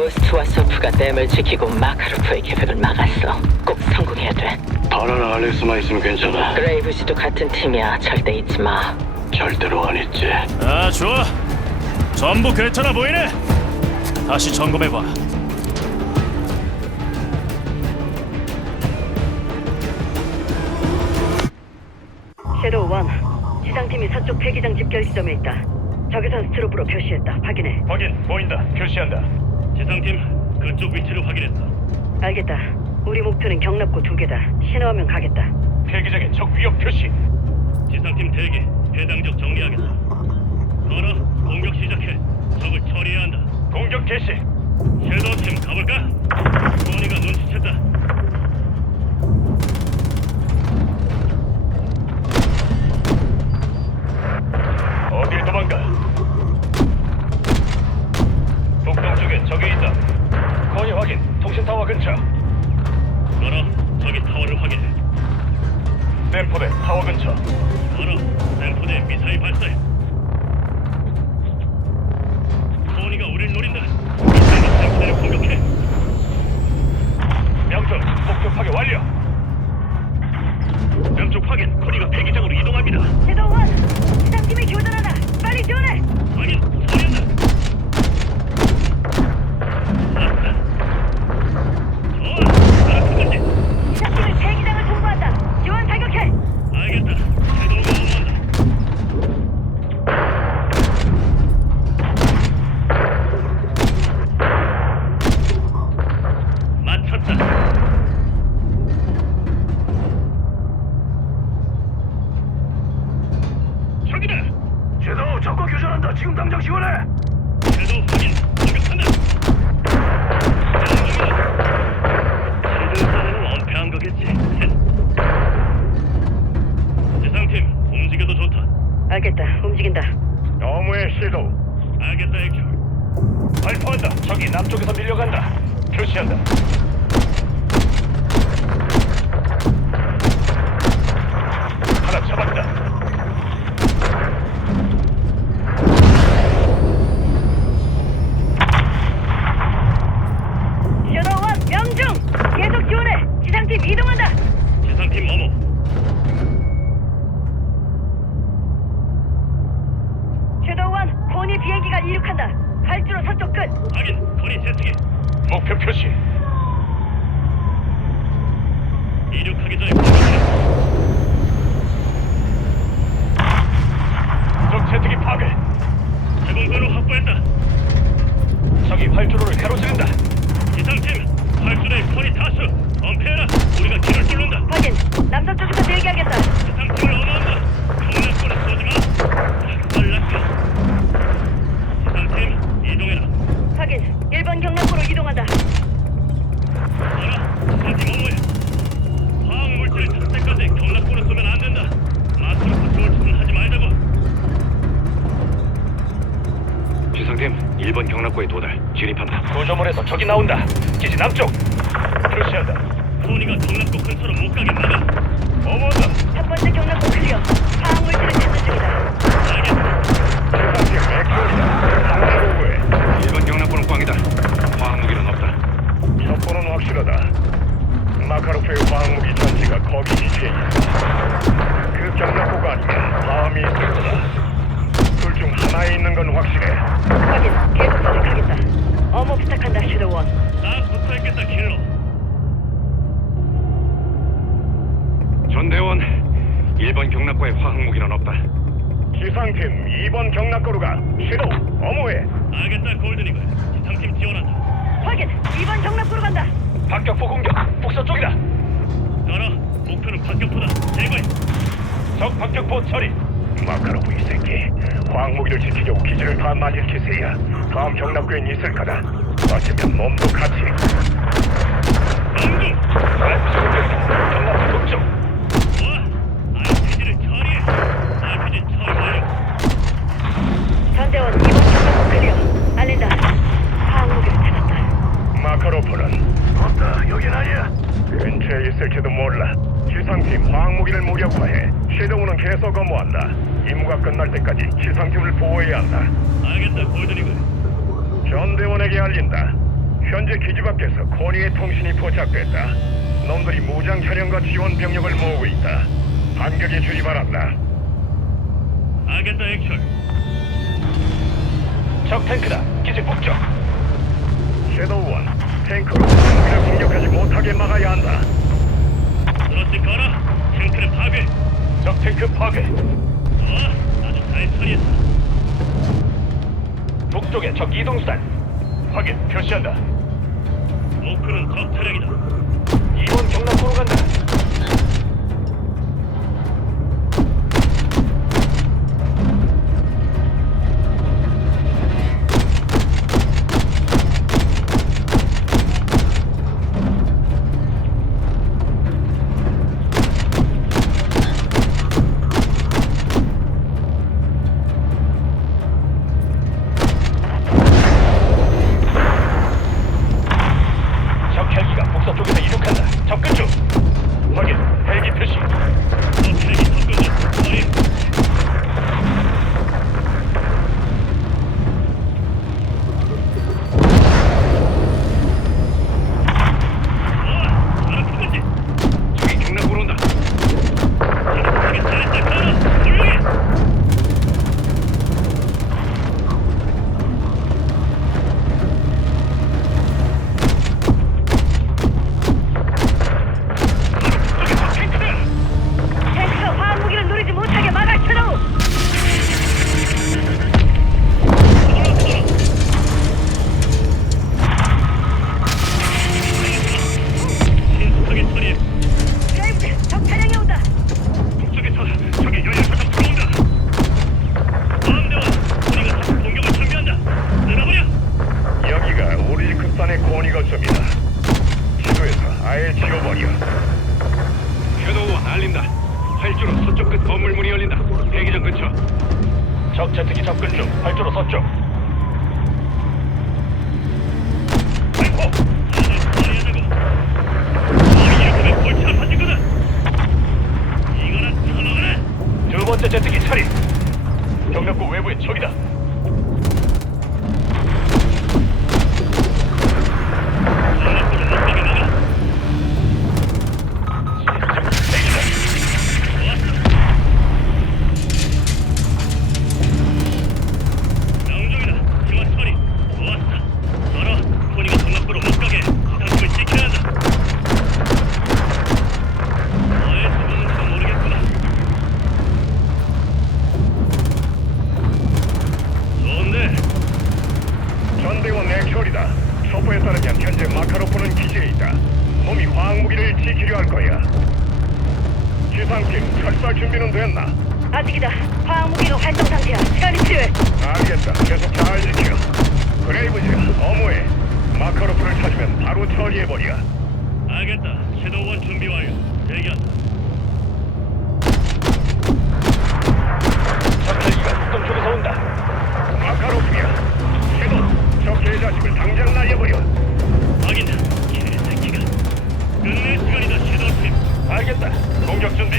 고스트와 소프가 댐을 지키고 마카로프의 계획을 막았어. 꼭 성공해야 돼. 바나나 알렉스만 있으면 괜찮아. 그레이브즈도 같은 팀이야. 절대 잊지 마. 절대로 안 있지. 아 좋아 전부 괜찮아 보이네 다시 점검해봐 섀도우 원 지상팀이 서쪽 폐기장 집결 지점에 있다. 적외선 스트로브로 표시했다. 확인해. 확인 보인다 표시한다 지상팀 그쪽 위치를 확인했다 알겠다. 우리 목표는 경납고 두 개다. 신호하면 가겠다. 폐기장의 적 위협 표시 지상팀 대기 해당 적 정리하겠다 걸어 공격 시작해 적을 처리해야 한다 공격 개시 섀도우팀 가볼까? 소니가 눈치챘다 미사일 발사해 소니가 우릴 노린다. 미사일로 샘포대를 공격해. 명중 목표 파괴 완료. 명중 확인 거리 비행기가 이륙한다. 활주로 서쪽 끝. 확인. 거리 세트기. 목표 표시. 이륙하기 전에 공격해. 적 세트기 파괴. 지 남쪽. 표시한다. 소니가 경락고 근처로 못 가게 막아. 어머다. 첫 번째 경납고 클리어. 화학 물질을 찾는 중이다. 지상팀 맥주이다. 상대 보고해. 1번 경락고는 꽝이다. 화학무기는 없다. 첩보는 확실하다. 마카로프의 화학무기 위치해 있어. 그 경락고가 아니면 다음이 있을 거다. 둘 중 하나에 있는 건 확실해. 확인. 계속 수색하겠다. 어머 부탁한다, 섀도우 원. 딱 붙어있겠다 킬러. 전대원 1번 경락고에 화학무기는 없다. 지상팀 2번 경락고로가 시도 어무해. 알겠다 골든이글. 지상팀 지원한다. 확인. 2번 경납고로 간다. 박격포 공격. 북서 쪽이다. 따라. 목표는 박격포다. 제거해. 적 박격포 처리. 마카로프 이 새끼. 화학무기를 지키려고 기지를 다 만일키세야. 다음 경락고엔 있을 거다. 어쩌면 몸도 같이. 있을지도 몰라. 지상팀 화학무기를 무력화해. 시도우는 계속 업무한다. 임무가 끝날 때까지 지상팀을 보호해야 한다. 알겠다 골든이글. 전대원에게 알린다. 현재 기지 밖에서 코니의 통신이 포착됐다. 놈들이 무장 현령과 지원 병력을 모으고 있다. 반격에 주의 바란다. 알겠다, 액션. 적 탱크다. 기지 북쪽. 섀도우원, 탱크로 상비를 공격하지 못하게 막아야 한다. 들었지, 가라. 탱크를 파괴. 적 탱크 파괴. 좋아, 아주 잘 처리했어. 북쪽에 적 이동수단. 확인, 표시한다. 노크는 적 차량이다. 2번 경납고로 간다. 알린다. 활주로 서쪽 끝 건물 문이 열린다. 대기장 근처. 적 제트기 접근 중. 활주로 서쪽. 두 번째 제트기 처리. 경납고 외부에 적이다. 내철이다. 첩보에 따르면 현재 마카로프는 기지에 있다. 놈이 화학 무기를 지키려 할 거야. 기상팀 철사 준비는 됐나? 아직이다. 화학 무기가 활동 상태야. 시간이 필요해. 알겠다. 계속 잘 지켜. 그레이브즈, 어머해. 마카로프를 찾으면 바로 처리해버려. 알겠다. 섀도우원 준비 완료. 대기한다. 적 헬기가 북동쪽에서 온다. 마카로프야. 저 개자식을 당장 날려버려. 확인. 개새끼가. 끝낼 시간이다. 섀도우팀. 알겠다. 공격 준비.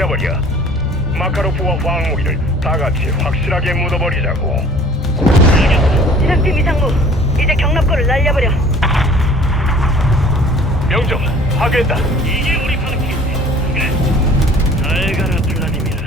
날려버려. 마카로프와 화학무기를 다 같이 확실하게 묻어버리자고. 지상팀 이상무. 이제 경납고를 날려버려. 명령, 파괴했다. 이게 우리 방식이지. 그래. 잘 가라, 블라디미르.